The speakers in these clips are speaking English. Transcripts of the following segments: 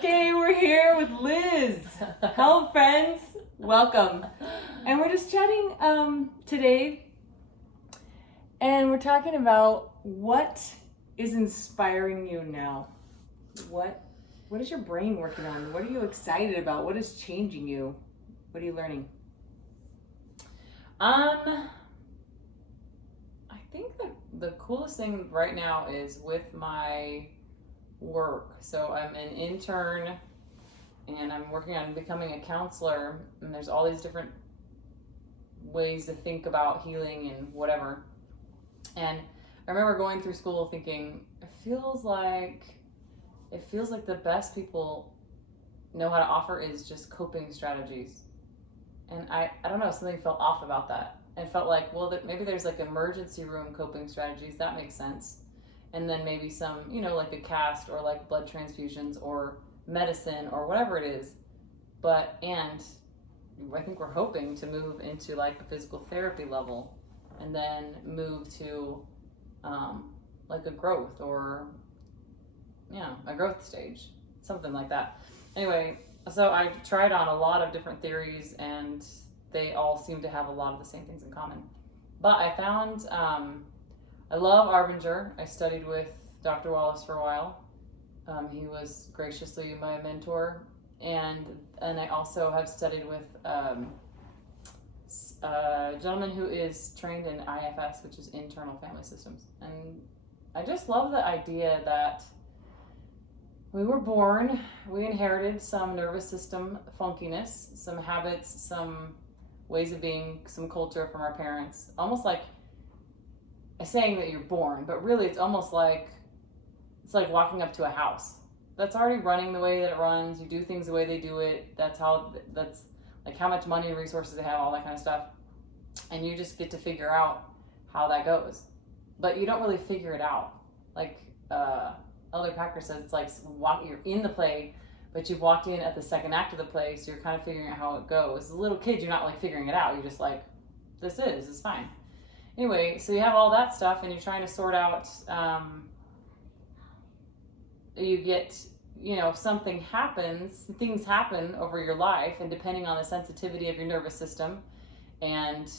Okay, we're here with Liz. Hello, friends. Welcome. And we're just chatting today, and we're talking about what is inspiring you now. What is your brain working on? What are you excited about? What is changing you? What are you learning? I think that the coolest thing right now is with my work. So I'm an intern and I'm working on becoming a counselor, and there's all these different ways to think about healing and whatever. And I remember going through school thinking, it feels like the best people know how to offer is just coping strategies. And I don't know, something felt off about that. And felt like, well, maybe there's like emergency room coping strategies, that makes sense. And then maybe some, like a cast or like blood transfusions or medicine or whatever it is. And I think we're hoping to move into like a physical therapy level and then move to like a growth or, a growth stage, something like that. Anyway, so I tried on a lot of different theories and they all seem to have a lot of the same things in common. But I found, I love Arbinger. I studied with Dr. Wallace for a while. He was graciously my mentor. And I also have studied with a gentleman who is trained in IFS, which is internal family systems. And I just love the idea that we were born, we inherited some nervous system funkiness, some habits, some ways of being, some culture from our parents. Almost like saying that you're born, but really it's almost like it's like walking up to a house that's already running the way that it runs. You do things the way they do it. That's like how much money and resources they have, all that kind of stuff. And you just get to figure out how that goes. But you don't really figure it out. Like Elder Packer says, it's like you're in the play, but you've walked in at the second act of the play, so you're kind of figuring out how it goes. As a little kid, you're not like figuring it out. You're just like, this is fine. Anyway, so you have all that stuff and you're trying to sort out, you get, something happens, things happen over your life, and depending on the sensitivity of your nervous system and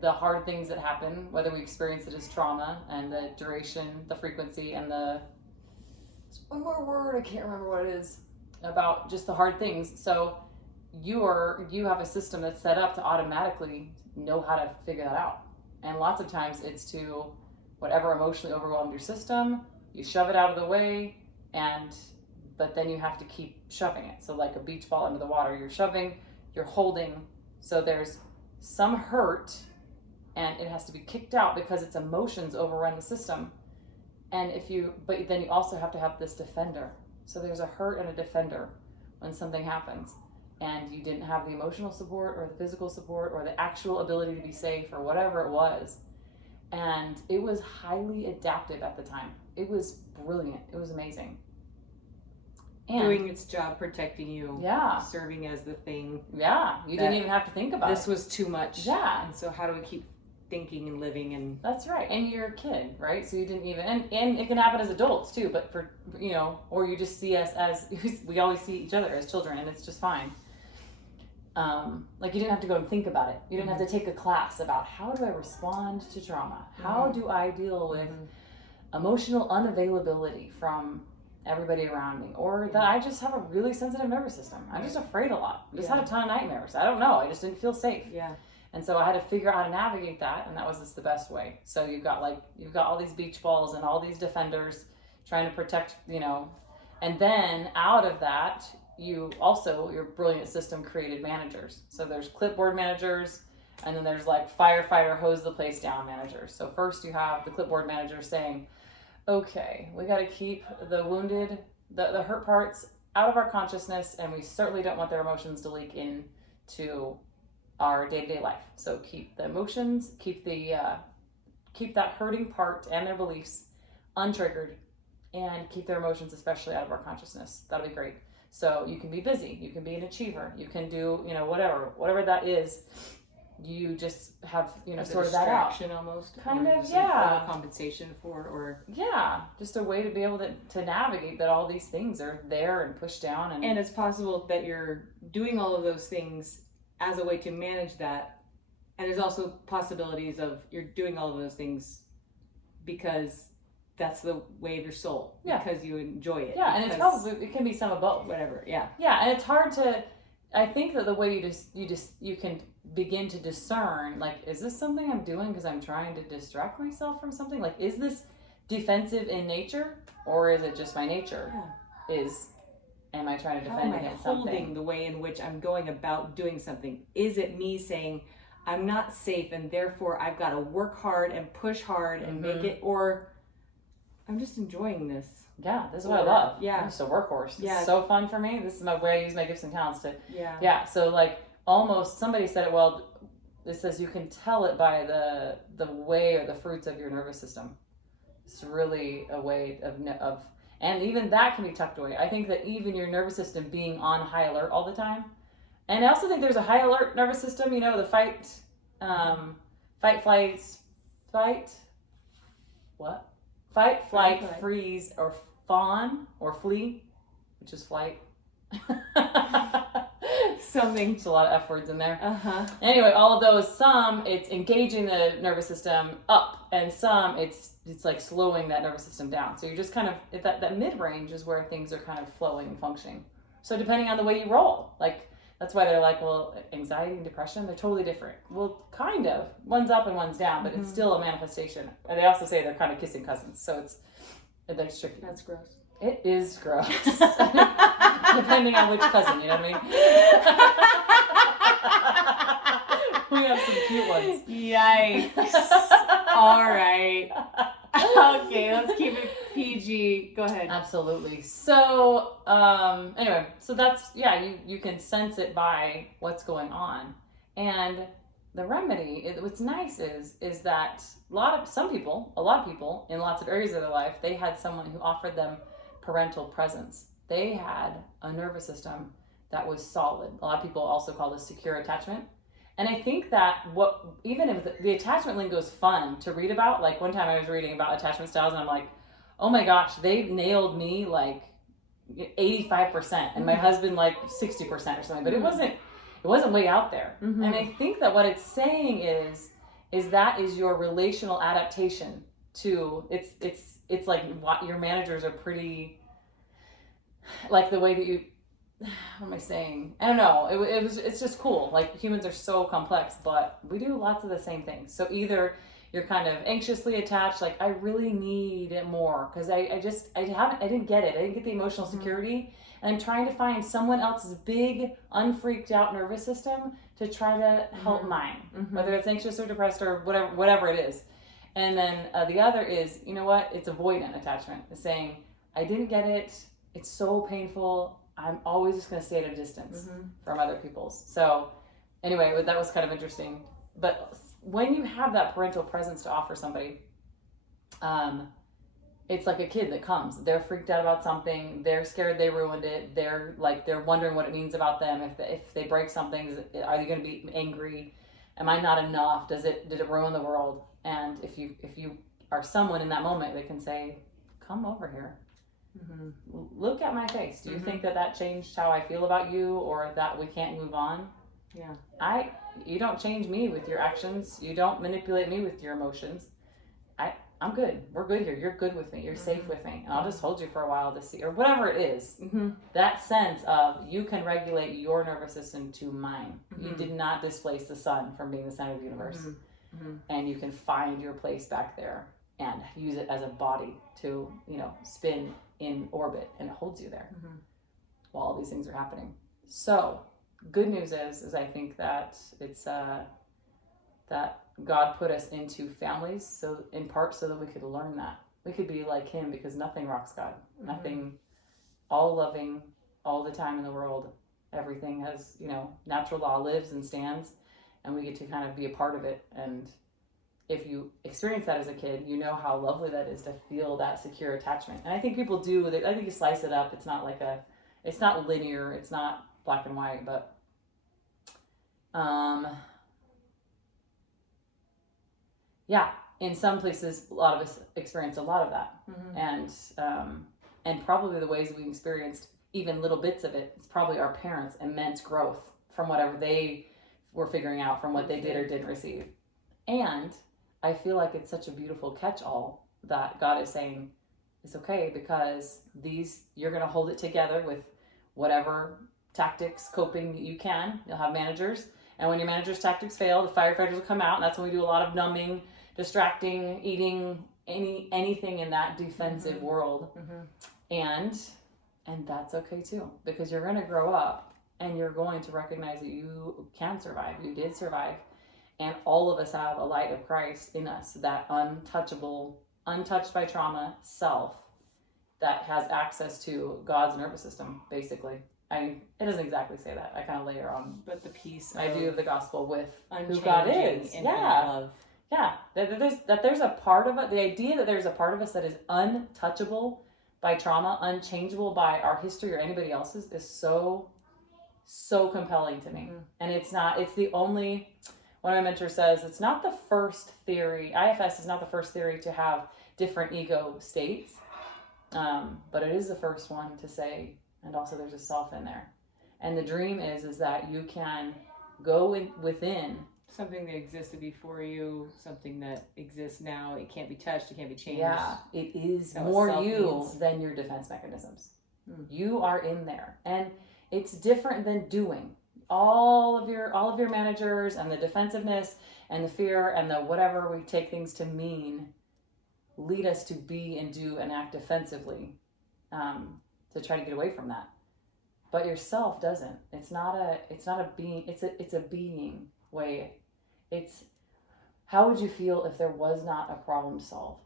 the hard things that happen, whether we experience it as trauma and the duration, the frequency, and one more word, I can't remember what it is, about just the hard things. So you have a system that's set up to automatically know how to figure that out. And lots of times it's to whatever emotionally overwhelmed your system, you shove it out of the way, but then you have to keep shoving it. So like a beach ball into the water, you're shoving, you're holding. So there's some hurt and it has to be kicked out because its emotions overrun the system. But then you also have to have this defender. So there's a hurt and a defender when something happens. And you didn't have the emotional support or the physical support or the actual ability to be safe or whatever it was. And it was highly adaptive at the time. It was brilliant. It was amazing. And doing its job, protecting you. Yeah. Serving as the thing. Yeah. You didn't even have to think about it. This was too much. Yeah. And so how do we keep thinking and living? And that's right. And you're a kid, right? So you didn't even, and it can happen as adults too, but or you just see us as, we always see each other as children, and it's just fine. Like you didn't have to go and think about it. You didn't have to take a class about how do I respond to trauma? How do I deal with emotional unavailability from everybody around me? Or that I just have a really sensitive nervous system. I'm just afraid a lot. I just had a ton of nightmares. I don't know. I just didn't feel safe. Yeah. And so I had to figure out how to navigate that, and that was just the best way. So you've got all these beach balls and all these defenders trying to protect, and then out of that, your brilliant system created managers. So there's clipboard managers, and then there's like firefighter hose the place down managers. So first you have the clipboard manager saying, okay, we got to keep the wounded, the hurt parts out of our consciousness, and we certainly don't want their emotions to leak into our day-to-day life. So keep the emotions, keep that hurting part and their beliefs untriggered, and keep their emotions especially out of our consciousness. That'll be great. So you can be busy, you can be an achiever, you can do, whatever that is. you just have, As a sorted that out. distraction almost. Kind or of, just yeah. a compensation for, or Yeah, just a way to be able to navigate that all these things are there and pushed down. And it's possible that you're doing all of those things as a way to manage that. And there's also possibilities of you're doing all of those things because that's the way of your soul. Yeah. Because you enjoy it. Yeah, and it can be some of both. Whatever, yeah. Yeah, and it's hard to, I think that the way you can begin to discern, like, is this something I'm doing because I'm trying to distract myself from something? Like, is this defensive in nature, or is it just my nature? Yeah. Am I trying to How defend am I against holding something? the way in which I'm going about doing something? Is it me saying, I'm not safe and therefore I've got to work hard and push hard and make it, or I'm just enjoying this? Yeah, this is what I love. Yeah. I'm just a workhorse. Yeah. It's so fun for me. This is my way I use my gifts and talents to. Yeah. Yeah. So like almost somebody said it well. It says you can tell it by the way or the fruits of your nervous system. It's really a way of and even that can be tucked away. I think that even your nervous system being on high alert all the time, and I also think there's a high alert nervous system. The fight, flight, freeze, or fawn, or flee, which is flight. Something. There's a lot of F words in there. Anyway, all of those, some it's engaging the nervous system up, and some it's like slowing that nervous system down. So you're just kind of that mid range is where things are kind of flowing and functioning. So depending on the way you roll, like that's why they're like, well, anxiety and depression, they're totally different. Well, kind of. One's up and one's down, but it's still a manifestation. And they also say they're kind of kissing cousins, so they're tricky. That's gross. It is gross. Depending on which cousin, you know what I mean? We have some cute ones. Yikes. All right. Okay, let's keep it PG. Go ahead. Absolutely. So, anyway, so that's, you can sense it by what's going on. And the remedy, what's nice is that a lot of people in lots of areas of their life, they had someone who offered them parental presence. They had a nervous system that was solid. A lot of people also call this secure attachment. And I think that even if the attachment lingo is fun to read about, like one time I was reading about attachment styles and I'm like, oh my gosh, they nailed me like 85% and my husband like 60% or something, but it wasn't way out there. And I think that what it's saying is that is your relational adaptation to, it's like what your managers are pretty, like the way that you, what am I saying? I don't know. It's just cool. Like humans are so complex, but we do lots of the same things. So either you're kind of anxiously attached, like I really need it more because I didn't get it. I didn't get the emotional security, and I'm trying to find someone else's big, unfreaked out nervous system to try to help mine, whether it's anxious or depressed or whatever it is. And then the other is, you know what? It's avoidant attachment. It's saying I didn't get it. It's so painful. I'm always just going to stay at a distance from other people's. So anyway, that was kind of interesting. But when you have that parental presence to offer somebody, it's like a kid that comes. They're freaked out about something. They're scared they ruined it. They're wondering what it means about them. If they break something, are they going to be angry? Am I not enough? Did it ruin the world? And if you are someone in that moment that can say, come over here. Look at my face. Do you think that changed how I feel about you, or that we can't move on? Yeah. You don't change me with your actions. You don't manipulate me with your emotions. I'm good. We're good here. You're good with me. You're safe with me. And I'll just hold you for a while to see, or whatever it is. That sense of you can regulate your nervous system to mine. You did not displace the sun from being the center of the universe. And you can find your place back there and use it as a body to, spin in orbit, and it holds you there while all these things are happening. So good news is I think that it's that God put us into families, so in part so that we could learn that we could be like him, because nothing rocks God. Nothing, all loving all the time in the world. Everything has, natural law lives and stands, and we get to kind of be a part of it. And if you experience that as a kid, you know how lovely that is to feel that secure attachment. And I think people do. I think you slice it up. It's not it's not linear. It's not black and white. But yeah, in some places, a lot of us experienced a lot of that. And probably the ways we experienced even little bits of it, it's probably our parents' immense growth from whatever they were figuring out from what they did or didn't receive. And I feel like it's such a beautiful catch-all that God is saying it's okay, because you're going to hold it together with whatever tactics, coping you can. You'll have managers, and when your manager's tactics fail, the firefighters will come out, and that's when we do a lot of numbing, distracting, eating, anything in that defensive world. And that's okay too, because you're going to grow up and you're going to recognize that you can survive. You did survive. And all of us have a light of Christ in us, that untouchable, untouched by trauma self that has access to God's nervous system, basically. It doesn't exactly say that. I kind of layer on. But the piece I do the gospel with who God God is. Love. Yeah. That there's a part of it. The idea that there's a part of us that is untouchable by trauma, unchangeable by our history or anybody else's, is so compelling to me. And it's the only, one of my mentors says, it's not the first theory, IFS is not the first theory to have different ego states, but it is the first one to say, and also there's a self in there. And the dream is that you can go within something that existed before you, something that exists now. It can't be touched, it can't be changed. Yeah, it is more you than your defense mechanisms. You are in there, and it's different than doing. All of your managers and the defensiveness and the fear and the whatever we take things to mean lead us to be and do and act defensively, to try to get away from that. But yourself doesn't. It's not a being. It's a being way. It's, how would you feel if there was not a problem to solve?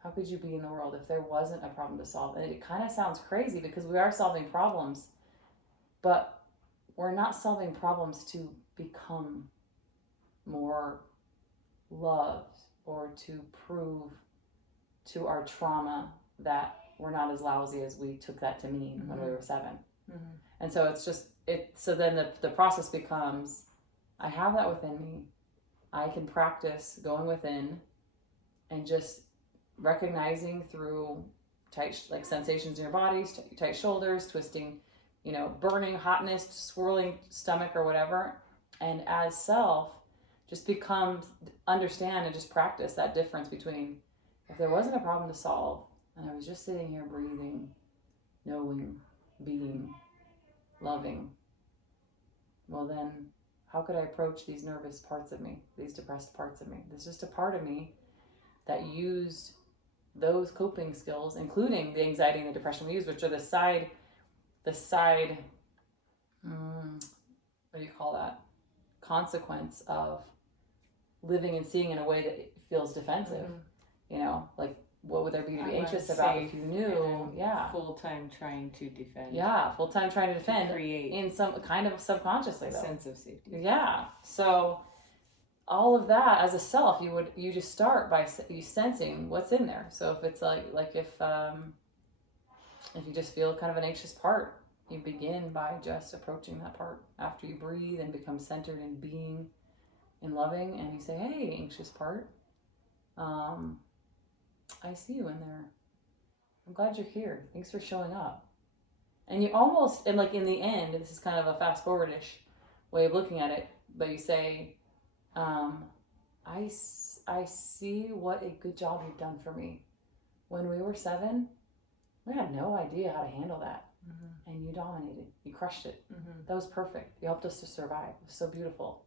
How could you be in the world if there wasn't a problem to solve? And it kind of sounds crazy, because we are solving problems, but we're not solving problems to become more loved or to prove to our trauma that we're not as lousy as we took that to mean when we were 7. And so so then the process becomes, I have that within me. I can practice going within and just recognizing through tight, like, sensations in your body, tight shoulders, twisting, burning, hotness, swirling stomach or whatever. And as self, just understand and just practice that difference between, if there wasn't a problem to solve and I was just sitting here breathing, knowing, being, loving, well then, how could I approach these nervous parts of me, these depressed parts of me? There's just a part of me that used those coping skills, including the anxiety and the depression we use, which are the side, what do you call that? Consequence of living and seeing in a way that feels defensive. Like, what would there be to be anxious about if you knew? Yeah. Full-time trying to defend. Yeah, full-time trying to defend. Create in some kind of subconsciously, though. Sense of safety. Yeah. So all of that as a self, you just start by you sensing what's in there. So if it's like if you just feel kind of an anxious part, you begin by just approaching that part after you breathe and become centered in being and loving, and you say, hey, anxious part, I see you in there. I'm glad you're here. Thanks for showing up. And you almost, and like in the end, this is kind of a fast forward-ish way of looking at it, but you say, I see what a good job you've done for me. When we were 7, we had no idea how to handle that. And you dominated. You crushed it. That was perfect. You helped us to survive. It was so beautiful.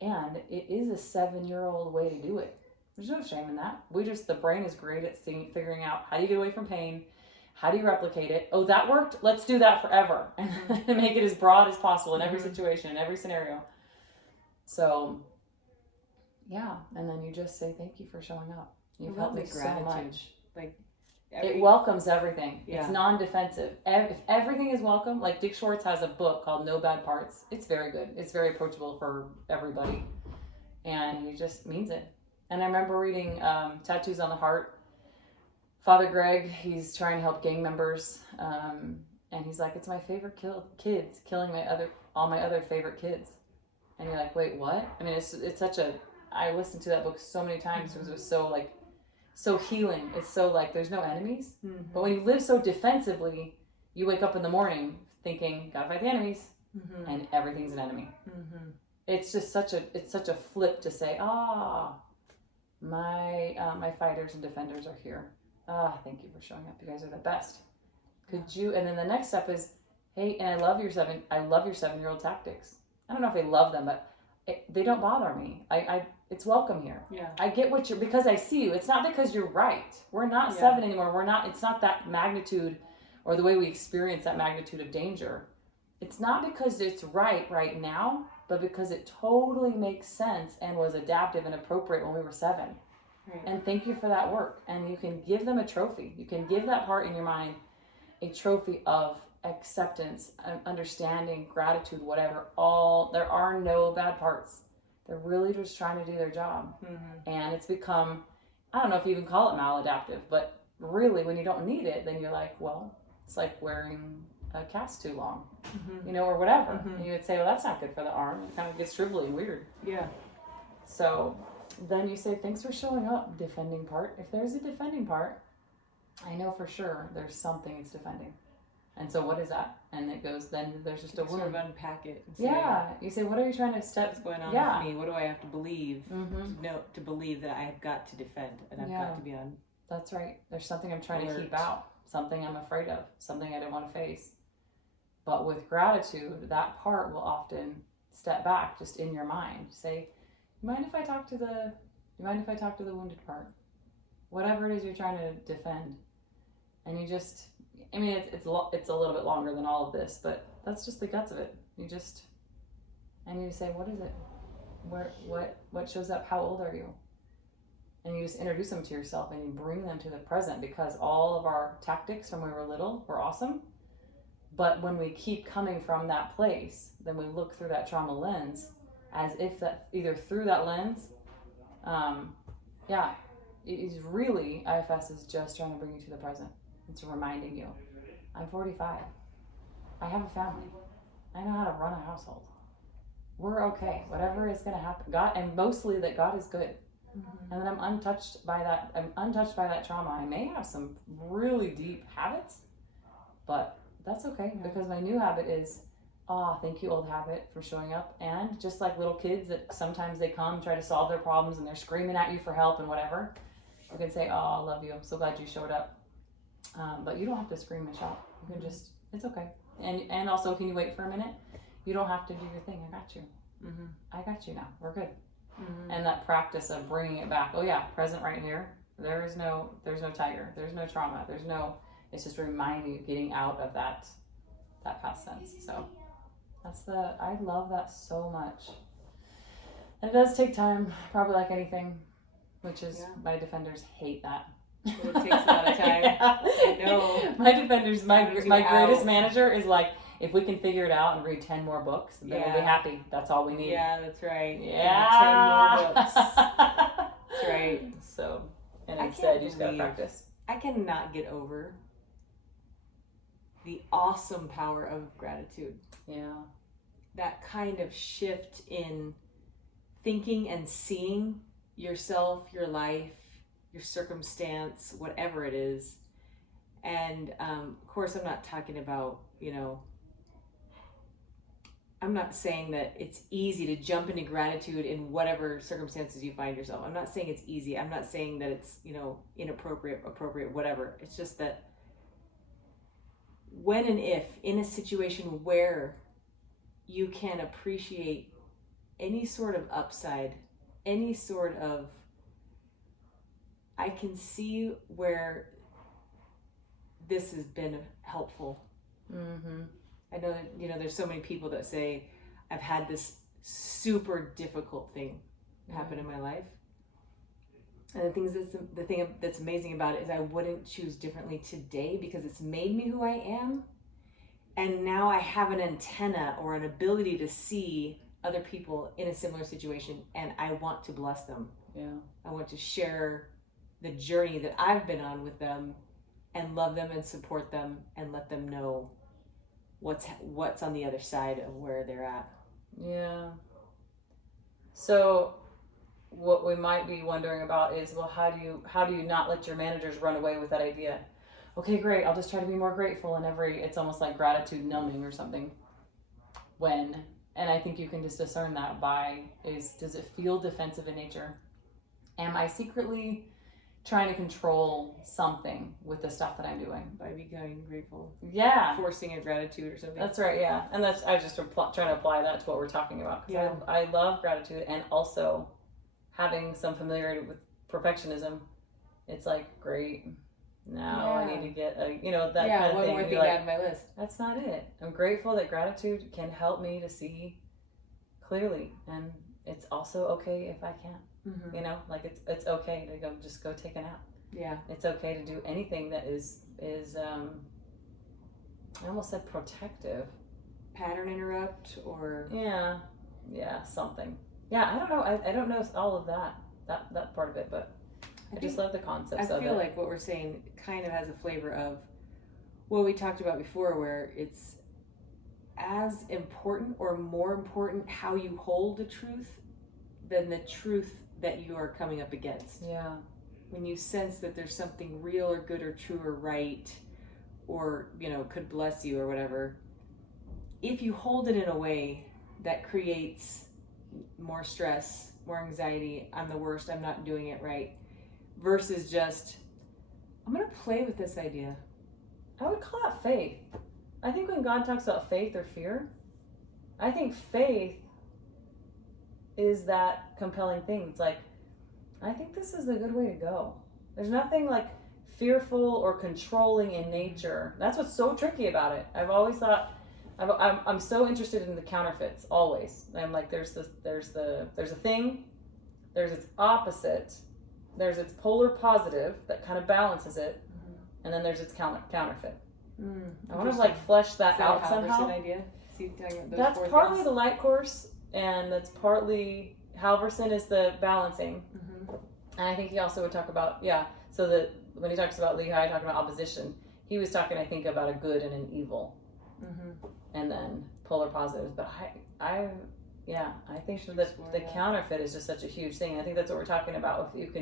And it is a 7-year-old way to do it. There's no shame in that. The brain is great at figuring out, how do you get away from pain? How do you replicate it? Oh, that worked? Let's do that forever. And make it as broad as possible in every situation, in every scenario. So, yeah. And then you just say, thank you for showing up. You've helped me so much. It welcomes everything. Yeah. It's non-defensive. If everything is welcome, like Dick Schwartz has a book called No Bad Parts. It's very good. It's very approachable for everybody. And he just means it. And I remember reading Tattoos on the Heart. Father Greg, he's trying to help gang members. And he's like, it's my favorite kids killing all my other favorite kids. And you're like, wait, what? I mean, it's such a I listened to that book so many times because it was so like so healing. It's so like there's no enemies. Mm-hmm. But when you live so defensively, you wake up in the morning thinking, gotta fight the enemies, Mm-hmm. and everything's an enemy. Mm-hmm. It's just such a flip to say, my fighters and defenders are here. Thank you for showing up. You guys are the best. Could you? And then the next step is, hey, and I love your 7-year-old tactics. I don't know if I love them, but they don't bother me. It's welcome here. Yeah. I get what you're, because I see you. It's not because you're right. We're not 7 anymore. We're not, it's not that magnitude or the way we experience that magnitude of danger. It's not because it's right now, but because it totally makes sense and was adaptive and appropriate when we were 7. Right. And thank you for that work. And you can give them a trophy. You can give that part in your mind a trophy of acceptance, understanding, gratitude, whatever. There are no bad parts. They're really just trying to do their job. Mm-hmm. And it's become, I don't know if you even call it maladaptive, but really when you don't need it, then you're like, well, it's like wearing a cast too long, Mm-hmm. Or whatever. Mm-hmm. And you would say, well, that's not good for the arm. It kind of gets shrivelly and weird. Yeah. So then you say, thanks for showing up, defending part. If there's a defending part, I know for sure there's something it's defending. And so what is that? And it goes, then there's just a wound. Sort of unpack it. And say, You say, what are you trying to step? What's going on Yeah. with me? What do I have to believe? Mm-hmm. To believe that I have got to defend and I've got to be on. That's right. There's something I'm trying to Alert. keep out. Something I'm afraid of. Something I don't want to face. But with gratitude, that part will often step back just in your mind. Say, you mind if I talk to the wounded part? Whatever it is you're trying to defend. And you just, I mean, it's a little bit longer than all of this, but that's just the guts of it. You say, what is it? What shows up? How old are you? And you just introduce them to yourself and you bring them to the present, because all of our tactics from when we were little were awesome. But when we keep coming from that place, then we look through that trauma lens as if that either through that lens, it is really, IFS is just trying to bring you to the present. It's reminding you, I'm 45. I have a family. I know how to run a household. We're okay. Whatever is going to happen, God, and mostly that God is good. Mm-hmm. And that I'm untouched by that trauma. I may have some really deep habits, but that's okay, because my new habit is, thank you, old habit, for showing up. And just like little kids that sometimes they come try to solve their problems and they're screaming at you for help and whatever, you can say, I love you. I'm so glad you showed up. But you don't have to scream and shout. You can just, it's okay. And also, can you wait for a minute? You don't have to do your thing. I got you. Mm-hmm. I got you now. We're good. Mm-hmm. And that practice of bringing it back. Oh yeah, present right here. There's no tiger. There's no trauma. It's just reminding you, getting out of that past sense. So I love that so much. And it does take time, probably like anything, which is my defenders hate that. It takes a lot of time. Yeah. I know. My defenders, my greatest manager is like, if we can figure it out and read 10 more books, then we'll be happy. That's all we need. Yeah, that's right. Yeah. 10 more books. That's right. So, and instead you just gotta practice. I cannot get over the awesome power of gratitude. Yeah. That kind of shift in thinking and seeing yourself, your life, your circumstance, whatever it is. And of course, I'm not talking about, I'm not saying that it's easy to jump into gratitude in whatever circumstances you find yourself. I'm not saying it's easy. I'm not saying that it's, inappropriate, appropriate, whatever. It's just that when and if in a situation where you can appreciate any sort of upside, any sort of, I can see where this has been helpful. Mm-hmm. I know that, there's so many people that say, I've had this super difficult thing happen in my life. And the thing that's amazing about it is I wouldn't choose differently today, because it's made me who I am. And now I have an antenna or an ability to see other people in a similar situation, and I want to bless them. Yeah. I want to share the journey that I've been on with them and love them and support them and let them know what's on the other side of where they're at. Yeah. So what we might be wondering about is, well, how do you not let your managers run away with that idea? Okay, great, I'll just try to be more grateful, and it's almost like gratitude numbing or something. And I think you can just discern that does it feel defensive in nature? Am I secretly trying to control something with the stuff that I'm doing? By becoming grateful. Yeah. Forcing a gratitude or something. That's right, yeah. And I was just trying to apply that to what we're talking about. Yeah. I love gratitude, and also having some familiarity with perfectionism. It's like, great, now I need to get that kind of thing. Yeah, one more thing like, out of my list. That's not it. I'm grateful that gratitude can help me to see clearly, and it's also okay if I can't. Mm-hmm. Like it's okay to go take a nap. Yeah. It's okay to do anything that is I almost said protective. Pattern interrupt or yeah, something. Yeah, I don't know. I don't know all of that part of it, but I just love the concepts of it. I feel like what we're saying kind of has a flavor of what we talked about before, where it's as important or more important how you hold the truth than the truth that you are coming up against. Yeah. When you sense that there's something real or good or true or right or, could bless you or whatever, if you hold it in a way that creates more stress, more anxiety, I'm the worst, I'm not doing it right, versus just, I'm going to play with this idea. I would call that faith. I think when God talks about faith or fear, I think faith is that compelling thing. It's like, I think this is the good way to go. There's nothing like fearful or controlling in nature. That's what's so tricky about it. I've always thought, I'm so interested in the counterfeits, always. I'm like, there's a thing, there's its opposite, there's its polar positive that kind of balances it, and then there's its counterfeit. I want to like flesh that out somehow. Idea? That's partly the light course, and that's partly Halverson is the balancing. And I think he also would talk about, so that when he talks about Lehi talking about opposition, he was talking, I think, about a good and an evil. And then polar positives. But I think that the counterfeit is just such a huge thing. I think that's what we're talking about. If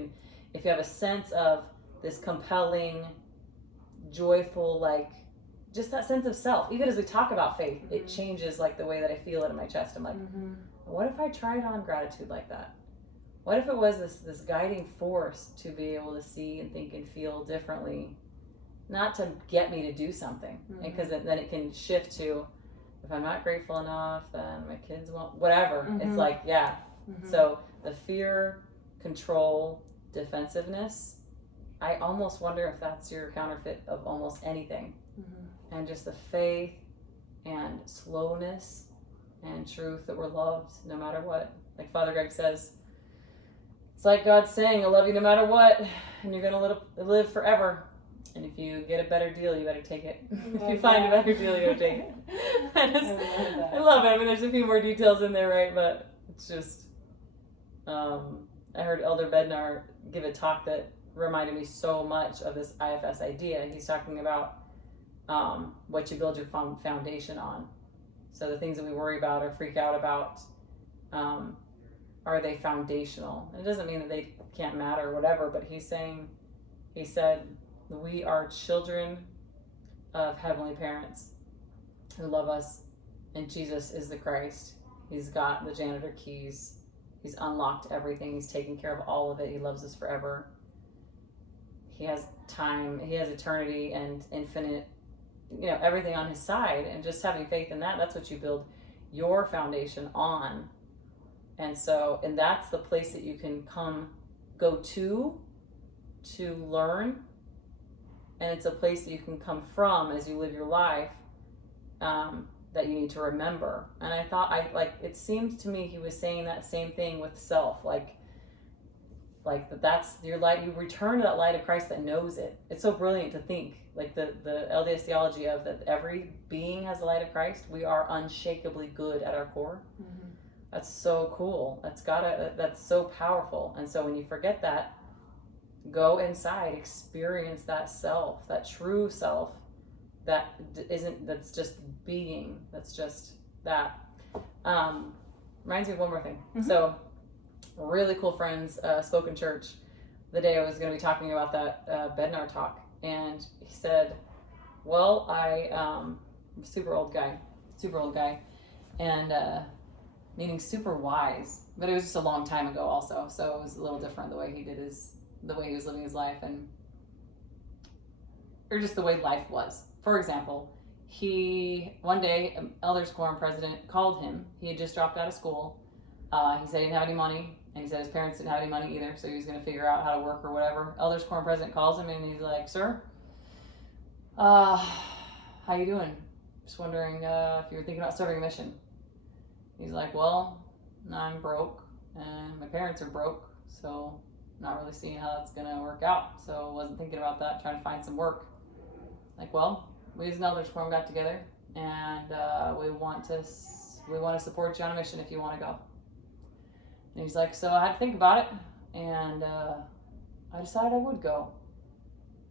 you have a sense of this compelling, joyful, like, just that sense of self. Even as we talk about faith, it changes like the way that I feel it in my chest. I'm like, what if I tried on gratitude like that? What if it was this guiding force to be able to see and think and feel differently, not to get me to do something, because then it can shift to, if I'm not grateful enough, then my kids won't, whatever. It's like, So the fear, control, defensiveness, I almost wonder if that's your counterfeit of almost anything. And just the faith and slowness and truth that we're loved no matter what. Like Father Greg says, it's like God saying, I love you no matter what, and you're going to live forever. And if you get a better deal, you better take it. If you find a better deal, you better take it. I love it. I mean, there's a few more details in there, right? But it's just, I heard Elder Bednar give a talk that reminded me so much of this IFS idea. He's talking about what you build your foundation on. So the things that we worry about or freak out about, are they foundational? And it doesn't mean that they can't matter or whatever, but he said, we are children of heavenly parents who love us, and Jesus is the Christ. He's got the janitor keys. He's unlocked everything. He's taken care of all of it. He loves us forever. He has time. He has eternity and infinite, everything on his side. And just having faith in that, that's what you build your foundation on. And that's the place that you can go to learn. And it's a place that you can come from as you live your life, that you need to remember. And I thought, it seemed to me he was saying that same thing with self, like that's your light. You return to that light of Christ that knows it. It's so brilliant to think, like the LDS theology of that every being has the light of Christ. We are unshakably good at our core. That's so cool. That's so powerful. And so when you forget that, go inside, experience that self, that true self, that's just being, that's just that. Reminds me of one more thing. So really cool friends spoke in church the day I was going to be talking about that Bednar talk. And he said, well, I'm a super old guy, and meaning super wise, but it was just a long time ago also, so it was a little different the way he was living his life, or just the way life was. For example, one day, Elders Quorum president called him. He had just dropped out of school. He said he didn't have any money, and he said his parents didn't have any money either, so he was going to figure out how to work or whatever. Elders Quorum president calls him, and he's like, sir, how you doing? Just wondering if you were thinking about serving a mission. He's like, well, I'm broke, and my parents are broke, so not really seeing how that's going to work out. So wasn't thinking about that, trying to find some work. Like, well, we as an Elders Quorum got together, and we want to support you on a mission if you want to go. And he's like, so I had to think about it, and I decided I would go,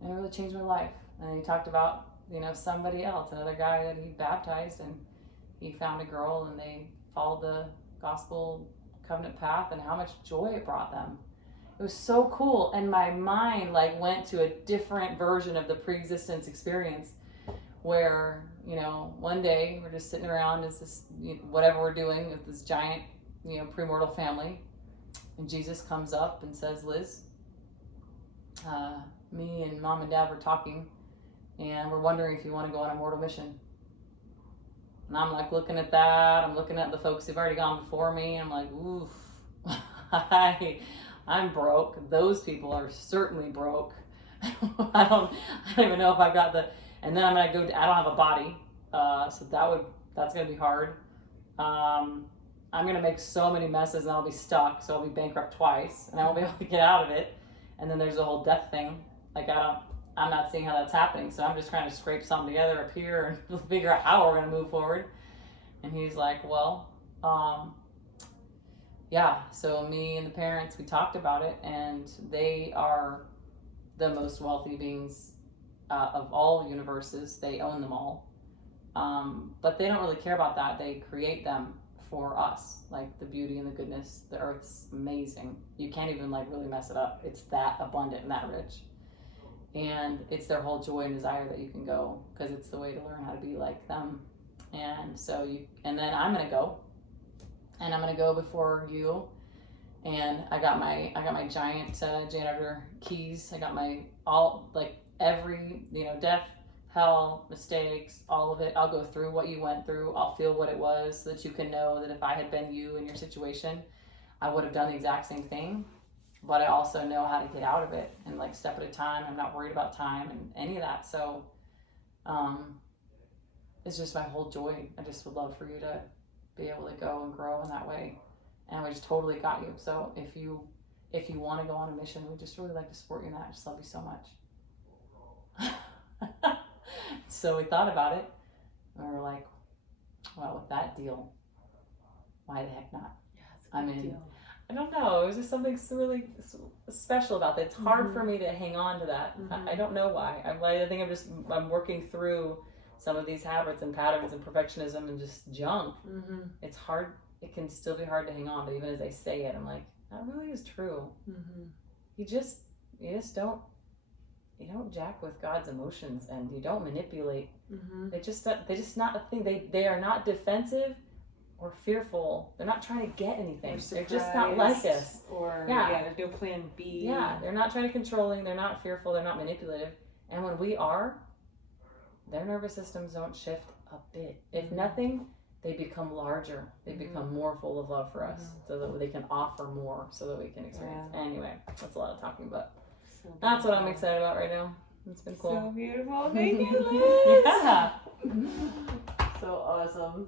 and it really changed my life. And then he talked about, somebody else, another guy that he baptized, and he found a girl, and they followed the gospel covenant path, and how much joy it brought them. It was so cool, and my mind went to a different version of the pre-existence experience, where one day we're just sitting around as this whatever we're doing with this giant premortal family, and Jesus comes up and says, Liz, me and mom and dad were talking, and we're wondering if you want to go on a mortal mission. And I'm looking at that, I'm looking at the folks who've already gone before me, and I'm like, oof, I'm broke. Those people are certainly broke. I don't even know if I got and then I'm gonna go. I don't have a body, so that's gonna be hard. I'm gonna make so many messes, and I'll be stuck. So I'll be bankrupt twice, and I won't be able to get out of it. And then there's the whole death thing. I'm not seeing how that's happening. So I'm just trying to scrape something together up here and figure out how we're gonna move forward. And he's like, well, yeah, so me and the parents, we talked about it, and they are the most wealthy beings of all universes. They own them all. But they don't really care about that. They create them for us, the beauty and the goodness. The earth's amazing. You can't even really mess it up. It's that abundant and that rich. And it's their whole joy and desire that you can go, because it's the way to learn how to be like them. And so and then I'm going to go. And I'm gonna go before you, and I got my giant janitor keys. I got every death, hell, mistakes, all of it. I'll go through what you went through. I'll feel what it was, so that you can know that if I had been you in your situation, I would have done the exact same thing. But I also know how to get out of it, and step at a time. I'm not worried about time and any of that. So, it's just my whole joy. I just would love for you to be able to go and grow in that way, and we just totally got you. So if you want to go on a mission, we just really like to support you in that. I just love you so much. So we thought about it, and we were like, well, with that deal, why the heck not? Yeah, it's a good deal. I don't know, it was just something really special about that. It's hard for me to hang on to that. I don't know why. I think I'm working through some of these habits and patterns and perfectionism and just junk. It's hard. It can still be hard to hang on, but even as I say it, I'm like, that really is true. You just don't jack with God's emotions, and you don't manipulate. They're just not a thing. They are not defensive or fearful. They're not trying to get anything. They're just not like us. Or there's no plan B. Yeah, they're not trying to controlling. They're not fearful. They're not manipulative. And when we are, their nervous systems don't shift a bit. If nothing, they become larger. They become more full of love for us, so that they can offer more, so that we can experience. Yeah. Anyway, that's a lot of talking, but that's what I'm excited about right now. It's been cool. So beautiful. Thank you, Liz. Yeah. So awesome.